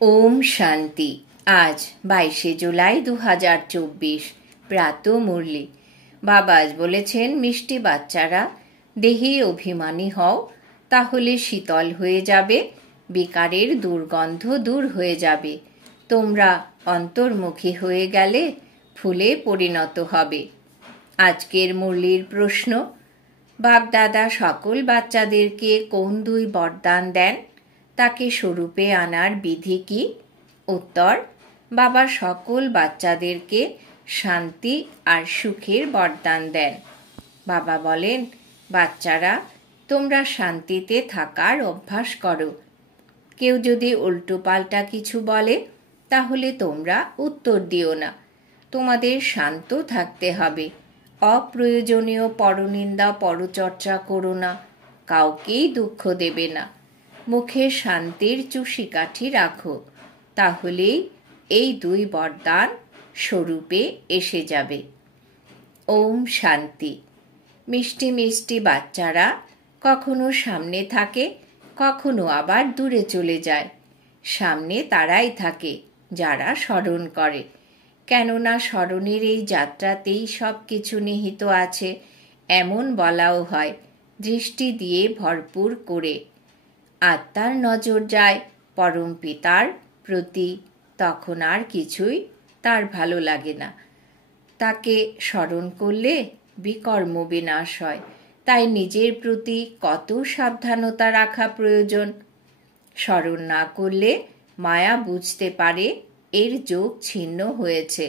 ওম শান্তি। আজ 22শে জুলাই 2024 প্রাত মুরলি। বাবা আজ বলেছেন, মিষ্টি বাচ্চারা, দেহে অভিমানী হও, তাহলে শীতল হয়ে যাবে, বিকারের দুর্গন্ধ দূর হয়ে যাবে। তোমরা অন্তর্মুখী হয়ে গেলে ফুলে পরিণত হবে। আজকের মুরলির প্রশ্ন: বাপ-দাদা সকল বাচ্চাদেরকে কোন দুই বরদান দেন? তাকে স্বরূপে আনার বিধি কি? উত্তর: বাবা সকল বাচ্চাদেরকে শান্তি আর সুখের বরদান দেন। বাবা বলেন, বাচ্চারা, তোমরা শান্তিতে থাকার অভ্যাস করো। কেউ যদি উল্টোপাল্টা কিছু বলে, তাহলে তোমরা উত্তর দিও না। তোমাদের শান্ত থাকতে হবে। অপ্রয়োজনীয় পরনিন্দা পরচর্চা করো না। কাউকেই দুঃখ দেবে না। মুখে শান্তির চুষিকাঠি রাখো, তাহলেই এই দুই বরদান স্বরূপে এসে যাবে। ওম শান্তি। মিষ্টি মিষ্টি বাচ্চারা কখনো সামনে থাকে, কখনো আবার দূরে চলে যায়। সামনে তারাই থাকে যারা স্মরণ করে, কেননা স্মরণের এই যাত্রাতেই সব কিছু নিহিত আছে, এমন বলাও হয়, দৃষ্টি দিয়ে ভরপুর করে। আত্মার নজর যায় পরম পিতার প্রতি, তখন আর কিছুই তার ভালো লাগে না। তাকে স্মরণ করলে বিকর্ম বিনাশ হয়, তাই নিজের প্রতি কত সাবধানতা রাখা প্রয়োজন। স্মরণ না করলে মায়া বুঝতে পারে এর যোগ ছিন্ন হয়েছে,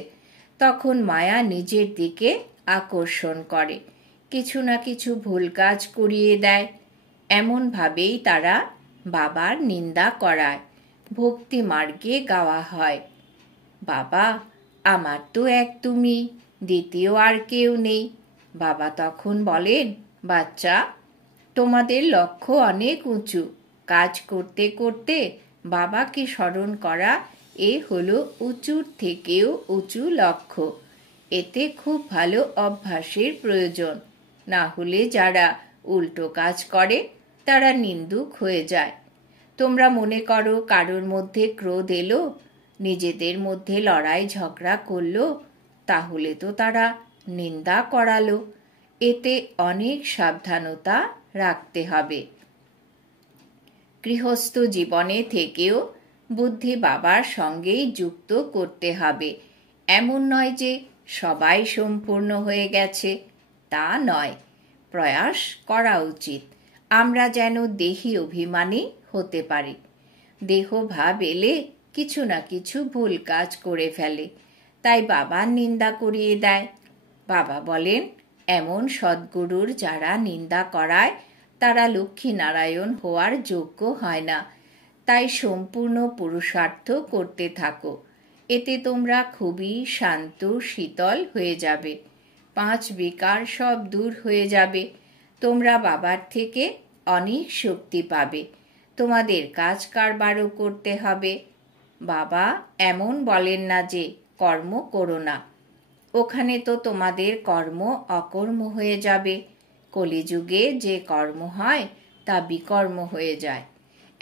তখন মায়া নিজের দিকে আকর্ষণ করে, কিছু না কিছু ভুল কাজ করিয়ে দেয়। এমনভাবেই তারা বাবার নিন্দা করায়। ভক্তি মার্গে গাওয়া হয়, বাবা, আমার তো এক তুমি, দ্বিতীয় আর কেউ নেই। বাবা তখন বলেন, বাচ্চা, তোমাদের লক্ষ্য অনেক উঁচু। কাজ করতে করতে বাবাকে স্মরণ করা, এ হলো উঁচুর থেকেও উঁচু লক্ষ্য। এতে খুব ভালো অভ্যাসের প্রয়োজন, না হলে যারা উল্টো কাজ করে তারা নিন্দুক হয়ে যায়। তোমরা মনে করো কারোর মধ্যে ক্রোধ এলো, নিজেদের মধ্যে লড়াই ঝগড়া করলো, তাহলে তো তারা নিন্দা করালো। এতে অনেক সাবধানতা রাখতে হবে। গৃহস্থ জীবনে থেকেও বুদ্ধি বাবার সঙ্গেই যুক্ত করতে হবে। এমন নয় যে সবাই সম্পূর্ণ হয়ে গেছে, তা নয়। প্রয়াস করা উচিত আমরা যেন দেহি অভিমানী হতে পারি। দেহ ভাব এলে কিছু না কিছু ভুল কাজ করে ফেলে, তাই বাবার নিন্দা করিয়ে দেয়। বাবা বলেন, এমন সদ্গুরুর যারা নিন্দা করায় তারা লক্ষ্মীনারায়ণ হওয়ার যোগ্য হয় না। তাই সম্পূর্ণ পুরুষার্থ করতে থাকো, এতে তোমরা খুবই শান্ত শীতল হয়ে যাবে। 5 বিকার সব দূর হয়ে যাবে। তোমরা বাবার থেকে অনেক শক্তি পাবে। তোমাদের কাজ কারবারও করতে হবে। বাবা এমন বলেন না যে কর্ম করো না, ওখানে তো তোমাদের কর্ম অকর্ম হয়ে যাবে। কলিযুগে যে কর্ম হয় তা বিকর্ম হয়ে যায়।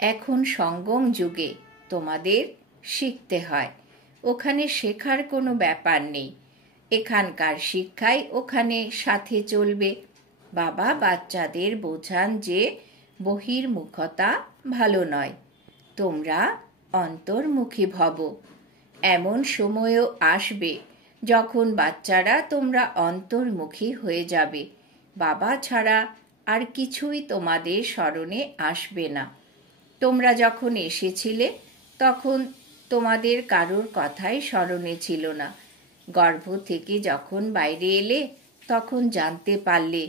এখন সঙ্গম যুগে তোমাদের শিখতে হয়, ওখানে শেখার কোনো ব্যাপার নেই। এখানকার শিক্ষাই ওখানে সাথে চলবে। বাবা বাচ্চাদের বোঝান যে বহির্মুখতা ভালো নয়, তোমরা অন্তর্মুখী ভব। এমন সময়ও আসবে যখন বাচ্চারা তোমরা অন্তর্মুখী হয়ে যাবে। বাবা ছাড়া আর কিছুই তোমাদের স্মরণে আসবে না। তোমরা যখন এসেছিলে তখন তোমাদের কারোর কথাই স্মরণে ছিল না। গর্ভ থেকে যখন বাইরে এলে তখন জানতে পারলে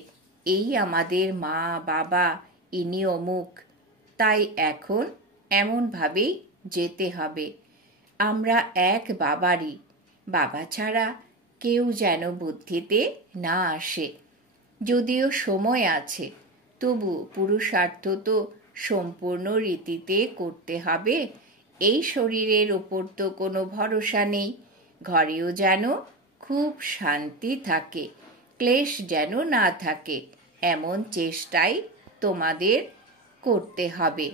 এই আমাদের মা বাবা, ইনি অমুক। তাই এখন এমনভাবেই যেতে হবে। আমরা এক বাবারই, বাবা ছাড়া কেউ যেন বুদ্ধিতে না আসে। যদিও সময় আছে, তবু পুরুষার্থ তো সম্পূর্ণ রীতিতে করতে হবে। এই শরীরের ওপর তো কোনো ভরসা নেই। ঘরেও যেন খুব শান্তি থাকে, ক্লেশ যেন না থাকে, এমন চেষ্টাই তোমাদের করতে হবে।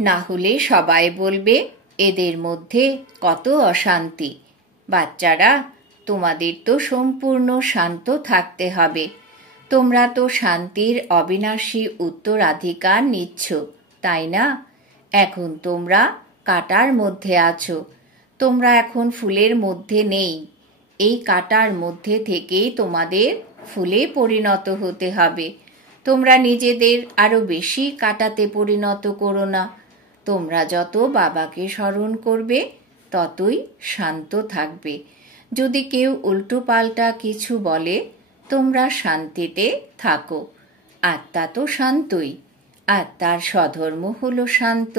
না হলে সবাই বলবে এদের মধ্যে কত অশান্তি। বাচ্চারা, তোমাদের তো সম্পূর্ণ শান্ত থাকতে হবে। তোমরা তো শান্তির অবিনাশী উত্তরাধিকার নিচ্ছ, তাই না? এখন তোমরা কাঁটার মধ্যে আছো, তোমরা এখন ফুলের মধ্যে নেই। এই কাঁটার মধ্যে থেকেই তোমাদের ফুলে পরিণত হতে হবে। তোমরা নিজেদের আরো বেশি কাঁটাতে পরিণত করো না। তোমরা যত বাবাকে স্মরণ করবে ততই শান্ত থাকবে। যদি কেউ উল্টোপাল্টা কিছু বলে, তোমরা শান্তিতে থাকো। আত্মা তো শান্তই, আত্মার স্বধর্ম হলো শান্ত।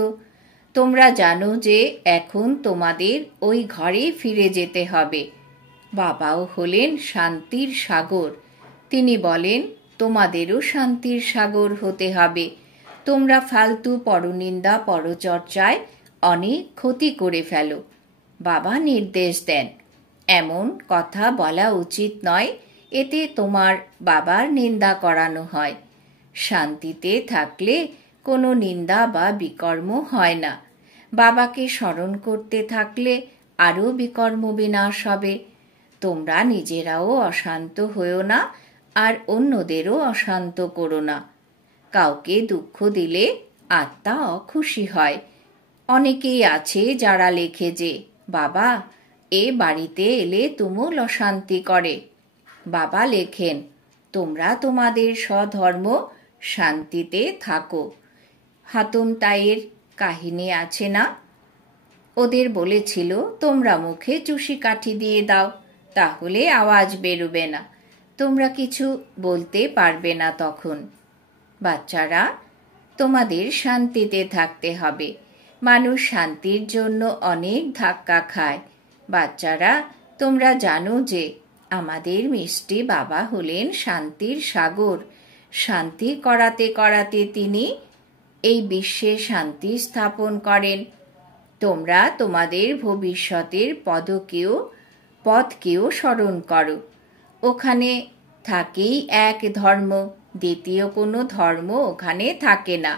তোমরা জানো যে এখন তোমাদের ওই ঘরে ফিরে যেতে হবে। বাবাও হলেন শান্তির সাগর। তিনি বলেন তোমাদেরও শান্তির সাগর হতে হবে। তোমরা ফালতু পরনিন্দা পরচর্চায় অনেক ক্ষতি করে ফেলো। বাবা নির্দেশ দেন, এমন কথা বলা উচিত নয়, এতে তোমার বাবার নিন্দা করানো হয়। শান্তিতে থাকলে কোনো নিন্দা বা বিকর্ম হয় না। বাবাকে স্মরণ করতে থাকলে আরও বিকর্ম বিনাশ হবে। তোমরা নিজেরাও অশান্ত হয়েও না, আর অন্যদেরও অশান্ত করো না। কাউকে দুঃখ দিলে আত্মা অখুশি হয়। অনেকেই আছে যারা লেখে যে, বাবা, এ বাড়িতে এলে তুমুল অশান্তি করে। বাবা লেখেন, তোমরা তোমাদের স্বধর্ম শান্তিতে থাকো। হাতুম তাইয়ের কাহিনী আছে না? ওদের বলেছিল তোমরা মুখে চুষি কাঠি দিয়ে দাও, তাহলে আওয়াজ বেরোবে না, তোমরা কিছু বলতে পারবে না তখন। বাচ্চারা, তোমাদের শান্তিতে থাকতে হবে। মানুষ শান্তির জন্য অনেক ধাক্কা খায়। বাচ্চারা, তোমরা জানো যে আমাদের মিষ্টি বাবা হলেন শান্তির সাগর। শান্তি করাতে করাতে তিনি এই বিশ্বে শান্তি স্থাপন করেন। তোমরা তোমাদের ভবিষ্যতের পথকেও স্মরণ করো। ওখানে থাকেই এক ধর্ম, দ্বিতীয় কোনো ধর্ম ওখানে থাকে না।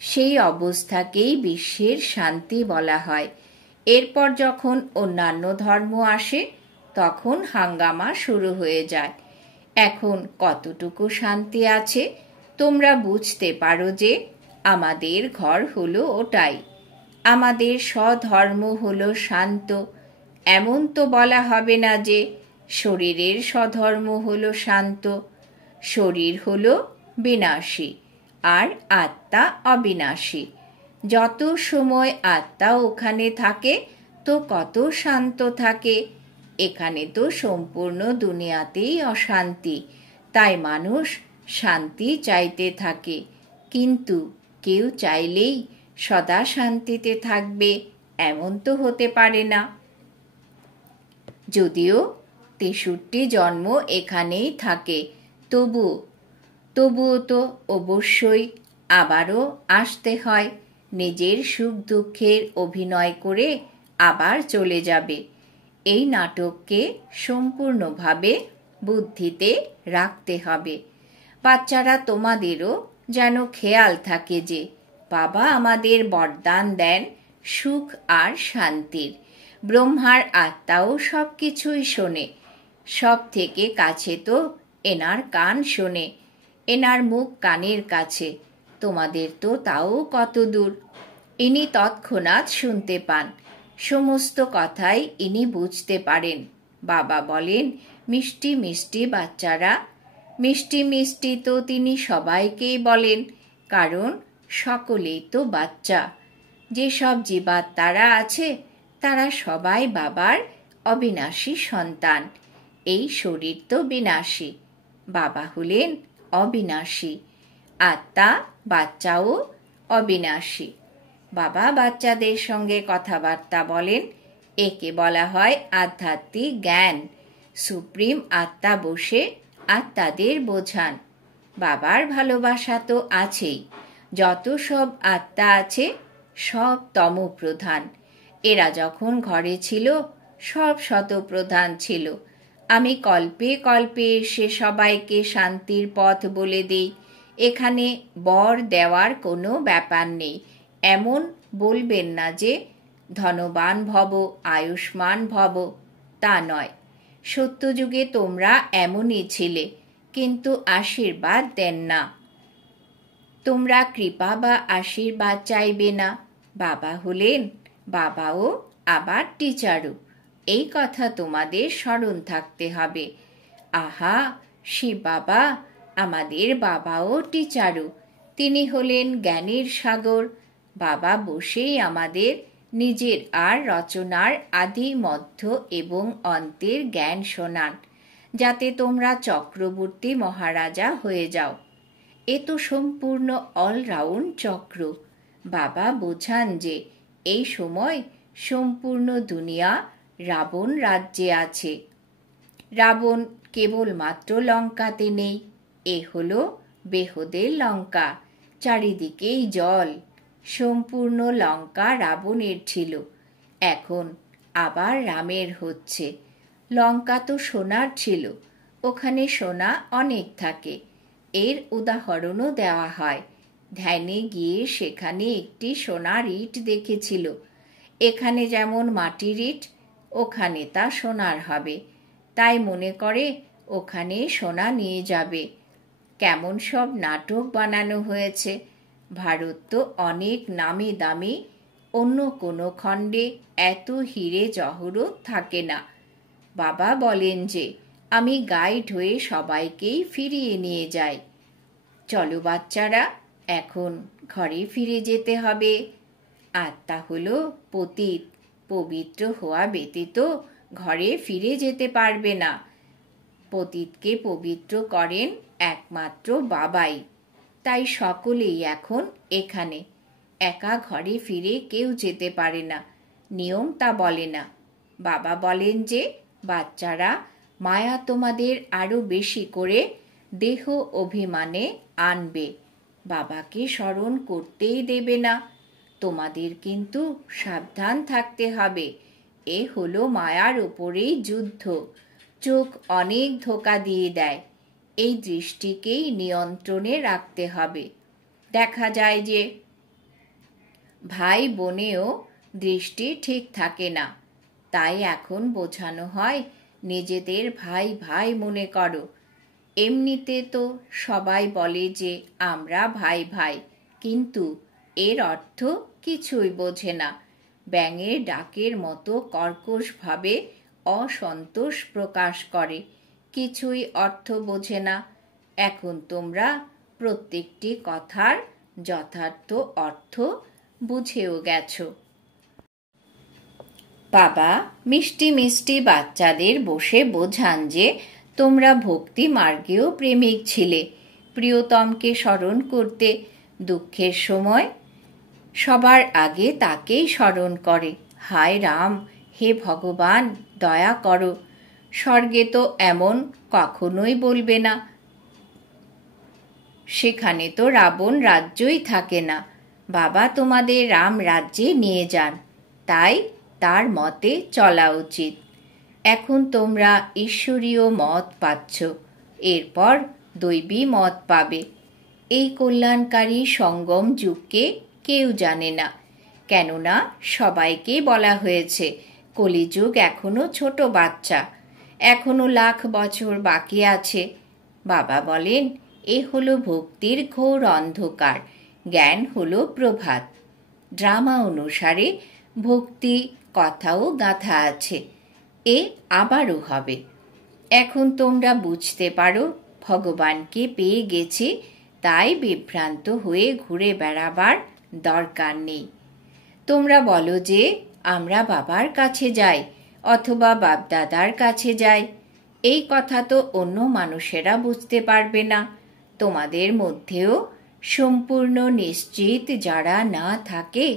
সেই অবস্থাকেই বিশ্বের শান্তি বলা হয়। এরপর যখন অন্যান্য ধর্ম আসে, তখন হাঙ্গামা শুরু হয়ে যায়। এখন কতটুকু শান্তি আছে তোমরা বুঝতে পারো যে আমাদের ঘর হলো ওটাই। আমাদের স্বধর্ম হলো শান্ত। এমন তো বলা হবে না যে শরীরের স্বধর্ম হলো শান্ত। শরীর হলো বিনাশী আর আত্মা অবিনাশী। যত সময় আত্মা ওখানে থাকে তো কত শান্ত থাকে। এখানে তো সম্পূর্ণ দুনিয়াতেই অশান্তি, তাই মানুষ শান্তি চাইতে থাকে। কিন্তু কেউ চাইলেই সদা শান্তিতে থাকবে এমন তো হতে পারে না। যদিও 63 জন্ম এখানেই থাকে, তবুও তো অবশ্যই আবারও আসতে হয়। নিজের সুখ দুঃখের অভিনয় করে আবার চলে যাবে। এই নাটককে সম্পূর্ণভাবে বুদ্ধিতে রাখতে হবে। বাচ্চারা, তোমাদেরও যেন খেয়াল থাকে যে বাবা আমাদের বরদান দেন সুখ আর শান্তির। ব্রহ্মার আত্মাও সব কিছুই শোনে। সব থেকে কাছে তো এনার কান শোনে, এনার মুখ কানের কাছে। তোমাদের তো তাও কত দূর। ইনি তৎক্ষণাৎ শুনতে পান, সমস্ত কথাই ইনি বুঝতে পারেন। বাবা বলেন, মিষ্টি মিষ্টি বাচ্চারা। মিষ্টি মিষ্টি তো তিনি সবাইকেই বলেন, কারণ সকলেই তো বাচ্চা। যেসব জীবাত্মারা আছে তারা সবাই বাবার অবিনাশী সন্তান। এই শরীর তো বিনাশী, বাবা হলেন অবিনাশী। আত্মা বাচ্চাও অবিনাশী। বাবা বাচ্চাদের সঙ্গে কথাবার্তা বলেন, একে বলা হয় আধ্যাত্মিক জ্ঞান। সুপ্রিম আত্মা বসে আত্মাদের বোঝান। বাবার ভালোবাসা তো আছেই। যত সব আত্মা আছে সব তমপ্রধান। এরা যখন ঘরে ছিল সব শতপ্রধান ছিল। আমি কল্পে কল্পে এসে সবাইকে শান্তির পথ বলে দিই। এখানে বর দেওয়ার কোনো ব্যাপার নেই, এমন বলবেন না যে ধনবান ভব, আয়ুষ্মান ভব, তা নয়। সত্যযুগে তোমরা এমনই ছিলে, কিন্তু আশীর্বাদ দেন না। তোমরা কৃপা বা আশীর্বাদ চাইবে না। বাবা হলেন বাবাও, আবার টিচারও। এই কথা তোমাদের স্মরণ থাকতে হবে। আহা, শিব বাবা আমাদের বাবাও টিচারও। তিনি হলেন জ্ঞানের সাগর। বাবা বসেই আমাদের নিজের আর রচনার আদি, মধ্য এবং অন্তের জ্ঞান শোনান, যাতে তোমরা চক্রবর্তী মহারাজা হয়ে যাও। এ তো সম্পূর্ণ অলরাউন্ড চক্র। বাবা বোঝান যে এই সময় সম্পূর্ণ দুনিয়া রাবণ রাজ্যে আছে। রাবণ কেবলমাত্র লঙ্কাতে নেই। এ হলো বেহুদের লঙ্কা, চারিদিকেই জল। সম্পূর্ণ লঙ্কা রাবণের ছিল, এখন আবার রামের হচ্ছে। লঙ্কা তো সোনার ছিল, ওখানে সোনা অনেক থাকে। এর উদাহরণও দেওয়া হয়। ধ্যানে গিয়ে সেখানে একটি সোনার ইট দেখেছিল। এখানে যেমন মাটির ইট, ওখানে তা সোনার হবে। তাই মনে করে ওখানে সোনা নিয়ে যাবে। কেমন সব নাটক বানানো হয়েছে। ভারত তো অনেক নামি দামি, অন্য কোনো খণ্ডে এত হীরে জহরত থাকে না। বাবা বলেন যে আমি গাইড হয়ে সবাইকেই ফিরিয়ে নিয়ে যাই। চলো বাচ্চারা, এখন ঘরে ফিরে যেতে হবে। আত্মা হলো পতিত, পবিত্র হওয়া ব্যতীত ঘরে ফিরে যেতে পারবে না। পতিতকে পবিত্র করেন একমাত্র বাবাই। তাই সকলেই এখন এখানে। একা ঘরে ফিরে কেউ যেতে পারে না, নিয়ম তা বলে না। বাবা বলেন যে বাচ্চারা, মায়া তোমাদের আরো বেশি করে দেহ অভিমানে আনবে। বাবাকে স্মরণ করতেই দেবে না। তোমাদের কিন্তু সাবধান থাকতে হবে। এ হলো মায়ার উপরেই যুদ্ধ। চোখ অনেক ধোঁকা দিয়ে দেয়। এই দৃষ্টিকেই নিয়ন্ত্রণে রাখতে হবে। দেখা যায় যে ভাই বোনেও দৃষ্টি ঠিক থাকে না। তাই এখন বোঝানো হয় নিজেদের ভাই ভাই মনে করো। এমনিতে তো সবাই বলে যে আমরা ভাই ভাই, কিন্তু এর অর্থ কিছুই বোঝে না। ব্যাঙের ডাকের মতো কর্কশভাবে অসন্তোষ প্রকাশ করে, কিছুই অর্থ বোঝে না। এখন তোমরা প্রত্যেকটি কথার যথার্থ অর্থ বুঝেও গেছো। বাবা মিষ্টি মিষ্টি বাচ্চাদের বসে বোঝান যে তোমরা ভক্তি মার্গেও প্রেমিক ছিলে। প্রিয়তমকে স্মরণ করতে, দুঃখের সময় সবার আগে তাকেই স্মরণ করে। হায় রাম, হে ভগবান দয়া করো। স্বর্গে তো এমন কখনোই বলবে না, সেখানে তো রাবণ রাজ্যই থাকে না। বাবা তোমাদের রাম রাজ্যে নিয়ে যান, তাই তার মতে চলা উচিত। এখন তোমরা ঈশ্বরীয় মত পাচ্ছ, এরপর দৈবী মত পাবে। এই কল্যাণকারী সঙ্গম যুগকে কেউ জানে না, কেননা সবাইকে বলা হয়েছে কলিযুগ এখনো ছোট বাচ্চা, এখনো লাখ বছর বাকি আছে। বাবা বলেন এ হলো ভক্তির ঘোর অন্ধকার, জ্ঞান হলো প্রভাত। ড্রামা অনুসারে ভক্তি কথাও গাঁথা আছে, এ আবারও হবে। এখন তোমরা বুঝতে পারো ভগবানকে পেয়ে গেছি, তাই বিভ্রান্ত হয়ে ঘুরে বেড়াবার দরকার নেই। তোমরা বলো যে আমরা বাবার কাছে যাই অথবা বাপদাদার কাছে যাই। এই কথা তো অন্য মানুষেরা বুঝতে পারবে না। তোমাদের মধ্যেও সম্পূর্ণ নিশ্চিত যারা না থাকে,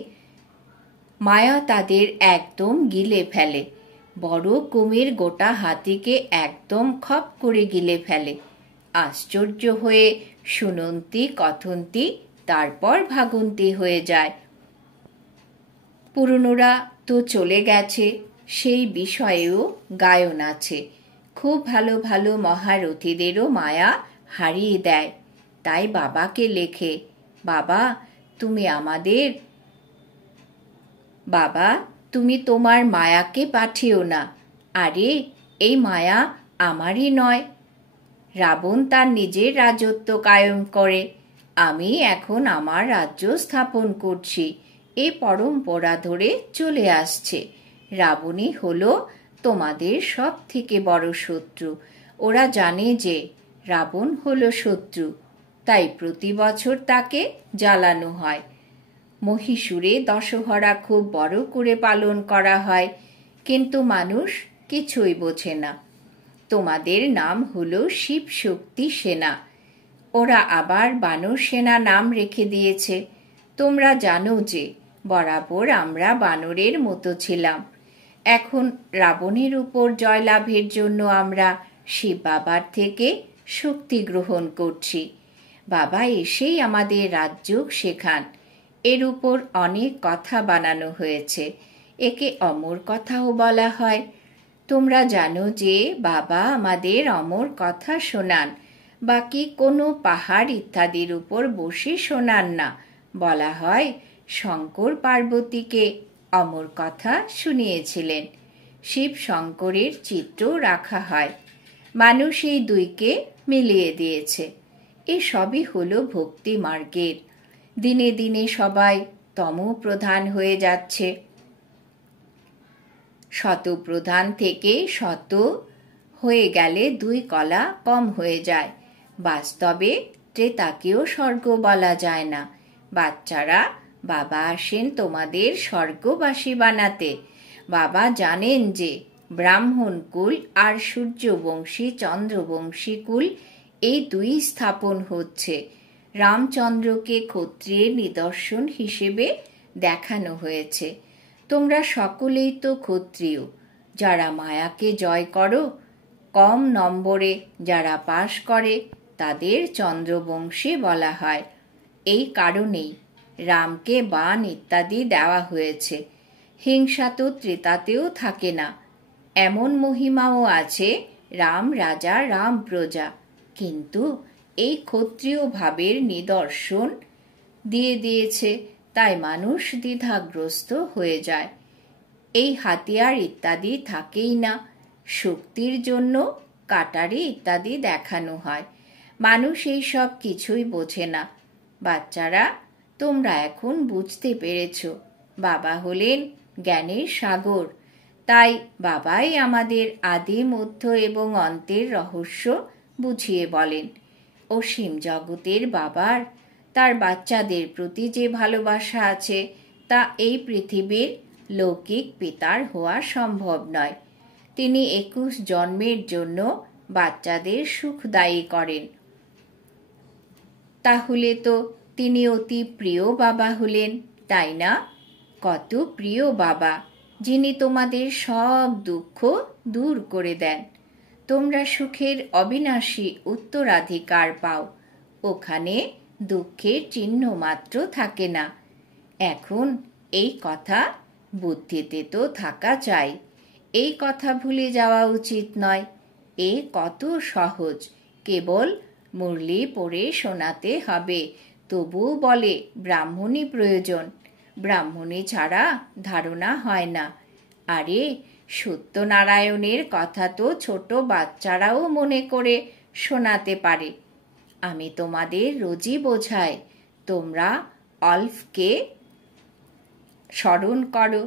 মায়া তাদের একদম গিলে ফেলে। বড় কুমির গোটা হাতিকে একদম খপ করে গিলে ফেলে। আশ্চর্য হয়ে শুনন্তি কথন্তি, তারপর ভাগন্তি হয়ে যায়। পুরনোরা তো চলে গেছে, সেই বিষয়েও গায়ন আছে। খুব ভালো ভালো মহারথীদেরও মায়া হারিয়ে দেয়। তাই বাবাকে লেখে, বাবা তুমি আমাদের বাবা, তুমি তোমার মায়াকে পাঠিও না। আরে, এই মায়া আমারই নয়। রাবণ তার নিজের রাজত্ব কায়েম করে, আমি এখন আমার রাজ্য স্থাপন করছি। এ পরম্পরা ধরে চলে আসছে। রাবণই হলো তোমাদের সব থেকে বড় শত্রু। ওরা জানে যে রাবণ হলো শত্রু, তাই প্রতি বছর তাকে জ্বালানো হয়। মহীশূরে দশহরা খুব বড় করে পালন করা হয়, কিন্তু মানুষ কিছুই বোঝে না। তোমাদের নাম হলো শিব শক্তি সেনা। ওরা আবার বানর সেনা নাম রেখে দিয়েছে। তোমরা জানো যে বরাবর আমরা বানরের মতো ছিলাম। এখন রাবণের উপর জয়লাভের জন্য আমরা শিব বাবার থেকে শক্তি গ্রহণ করছি। বাবা এসেই আমাদের রাজযোগ শেখান। এর উপর অনেক কথা বানানো হয়েছে। একে অমর কথাও বলা হয়। তোমরা জানো যে বাবা আমাদের অমর কথা শোনান, বাকি কোনো পাহাড় ইত্যাদির উপর বসে শোনান না। বলা হয় শঙ্কর পার্বতীকে অমর কথা শুনিয়েছিলেন। শিব শঙ্করের চিত্র রাখা হয়। মানুষ এই দুইকে মিলিয়ে দিয়েছে। এসবই হলো ভক্তি মার্গের। দিনে দিনে সবাই তমোপ্রধান হয়ে যাচ্ছে। শতপ্রধান থেকে শত হয়ে গেলে দুই কলা কম হয়ে যায়। বাস্তবে ত্রেতাকেও স্বর্গ বলা যায় না। বাচ্চারা, বাবা আসেন তোমাদের স্বর্গবাসী বানাতে। বাবা জানেন যে ব্রাহ্মণ কুল আর সূর্যবংশী চন্দ্রবংশী কুল এই দুই স্থাপন হচ্ছে। রামচন্দ্রকে ক্ষত্রিয়ের নিদর্শন হিসেবে দেখানো হয়েছে। তোমরা সকলেই তো ক্ষত্রিয়। যারা মায়াকে জয় করো, কম নম্বরে যারা পাশ করে তাদের চন্দ্রবংশী বলা হয়। এই কারণেই রামকে বাণ ইত্যাদি দেওয়া হয়েছে। হিংসা তো ত্রেতাতেও থাকে না। এমন মহিমাও আছে, রাম রাজা রাম প্রজা। কিন্তু এই ক্ষত্রিয় ভাবের নিদর্শন দিয়ে দিয়েছে, তাই মানুষ দ্বিধাগ্রস্ত হয়ে যায়। এই হাতিয়ার ইত্যাদি থাকেই না। শক্তির জন্য কাটারি ইত্যাদি দেখানো হয়। মানুষ এই সব কিছুই বোঝে না। বাচ্চারা, তোমরা এখন বুঝতে পেরেছ বাবা হলেন জ্ঞানের সাগর। তাই বাবাই আমাদের আদি মধ্য এবং অন্তের রহস্য বুঝিয়ে বলেন। অসীম জগতের বাবার তার বাচ্চাদের প্রতি যে ভালোবাসা আছে, তা এই পৃথিবীর লৌকিক পিতার হওয়া সম্ভব নয়। তিনি 21 জন্মের জন্য বাচ্চাদের সুখদায়ী করেন। তাহলে তো তিনি অতি প্রিয় বাবা হলেন, তাই না? কত প্রিয় বাবা, যিনি তোমাদের সব দুঃখ দূর করে দেন। তোমরা সুখের অবিনাশী উত্তরাধিকার পাও। ওখানে দুঃখের চিহ্ন মাত্র থাকে না। এখন এই কথা বুদ্ধিতে তো থাকা চাই। এই কথা ভুলে যাওয়া উচিত নয়। এ কত সহজ, কেবল মুরলি পড়ে শোনাতে হবে। তবুও বলে ব্রাহ্মণী প্রয়োজন। ব্রাহ্মণী ছাড়া ধারণা হয় না। আরে, সত্যনারায়ণের কথা তো ছোট বাচ্চারাও মনে করে শোনাতে পারে। আমি তোমাদের রোজই বোঝাই, তোমরা অল্পকে স্মরণ করো।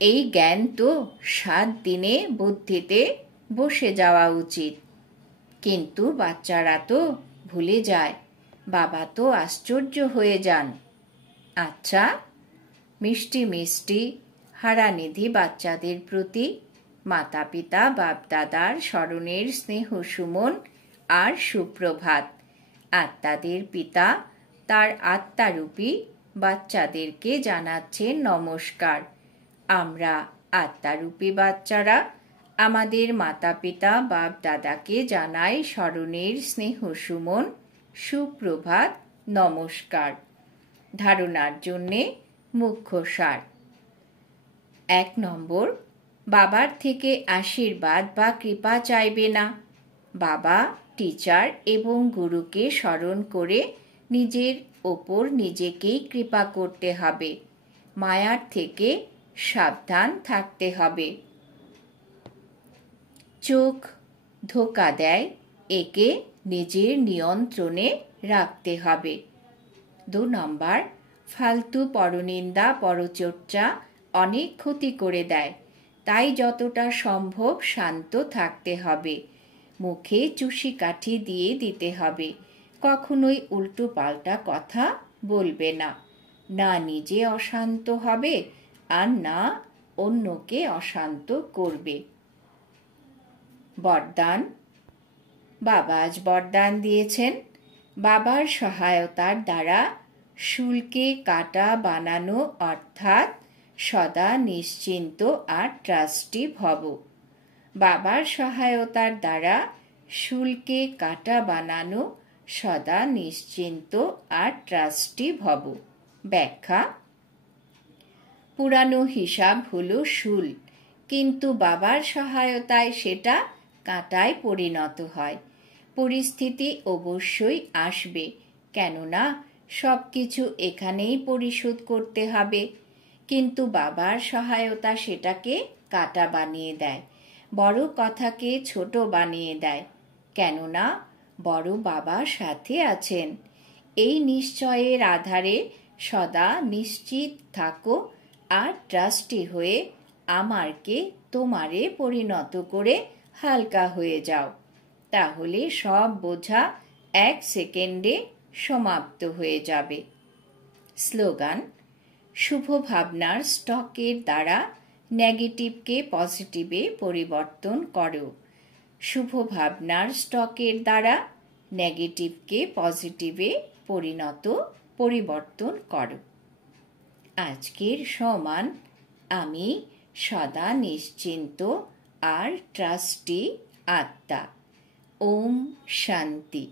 এই জ্ঞান তো 7 দিনে বুদ্ধিতে বসে যাওয়া উচিত। কিন্তু বাচ্চারা তো ভুলে যায়। বাবা তো আশ্চর্য হয়ে যান। আচ্ছা, মিষ্টি মিষ্টি হারানিধি বাচ্চাদের প্রতি মাতা পিতা বাপ দাদার স্মরণের স্নেহ সুমন আর সুপ্রভাত। আত্মাদের পিতা তার আত্মারূপী বাচ্চাদেরকে জানাচ্ছেন নমস্কার। আমরা আত্মারূপী বাচ্চারা আমাদের মাতা পিতা বাপ দাদাকে জানাই স্মরণের স্নেহ সুমন, সুপ্রভাত, নমস্কার। ধারণার জন্যে মুখ্য সার। 1 নম্বর, বাবার থেকে আশীর্বাদ বা কৃপা চাইবে না। বাবা, টিচার এবং গুরুকে স্মরণ করে নিজের ওপর নিজেকেই কৃপা করতে হবে। মায়ার থেকে সাবধান থাকতে হবে। চোখ ধোঁকা দেয়, একে নিজের নিয়ন্ত্রণে রাখতে হবে। 2 নম্বর, ফালতু পরনিন্দা পরচর্চা অনেক ক্ষতি করে দেয়, তাই যতটা সম্ভব শান্ত থাকতে হবে। মুখে চুষি কাঠি দিয়ে দিতে হবে। কখনোই উল্টো পাল্টা কথা বলবে না। না নিজে অশান্ত হবে আর না অন্যকে অশান্ত করবে। বরদান। বাবা আজ বরদান দিয়েছেন, বাবার সহায়তার দ্বারা শুল্কে কাটা বানানো অর্থাৎ সদা নিশ্চিন্ত আর ট্রাস্টি ভব। বাবার সহায়তার দ্বারা শুল্কে কাটা বানানো সদা নিশ্চিন্ত আর ট্রাস্টি ভব। ব্যাখ্যা। পুরানো হিসাব হলো শুল, কিন্তু বাবার সহায়তায় সেটা কাঁটায় পরিণত হয়। পরিস্থিতি অবশ্যই আসবে, কেননা সবকিছু এখানেই পরিশোধ করতে হবে, কিন্তু বাবার সহায়তা সেটাকে কাঁটা বানিয়ে দেয়, বড় কথাকে ছোট বানিয়ে দেয়, কেননা বড় বাবা সাথে আছেন। এই নিশ্চয়ের আধারে সদা নিশ্চিত থাকো আর ট্রাস্টি হয়ে আমারকে তোমারে পরিণত করে হালকা হয়ে যাও, তাহলে সব বোঝা 1 সেকেন্ডে সমাপ্ত হয়ে যাবে। স্লোগান। শুভ ভাবনার স্টকের দ্বারা নেগেটিভকে পজিটিভে পরিবর্তন করো। শুভ ভাবনার স্টকের দ্বারা নেগেটিভকে পজিটিভে পরিবর্তন করো। আজকের সমান আমি সদা নিশ্চিন্ত আর ট্রাস্টি আত্মা। ওম শান্তি।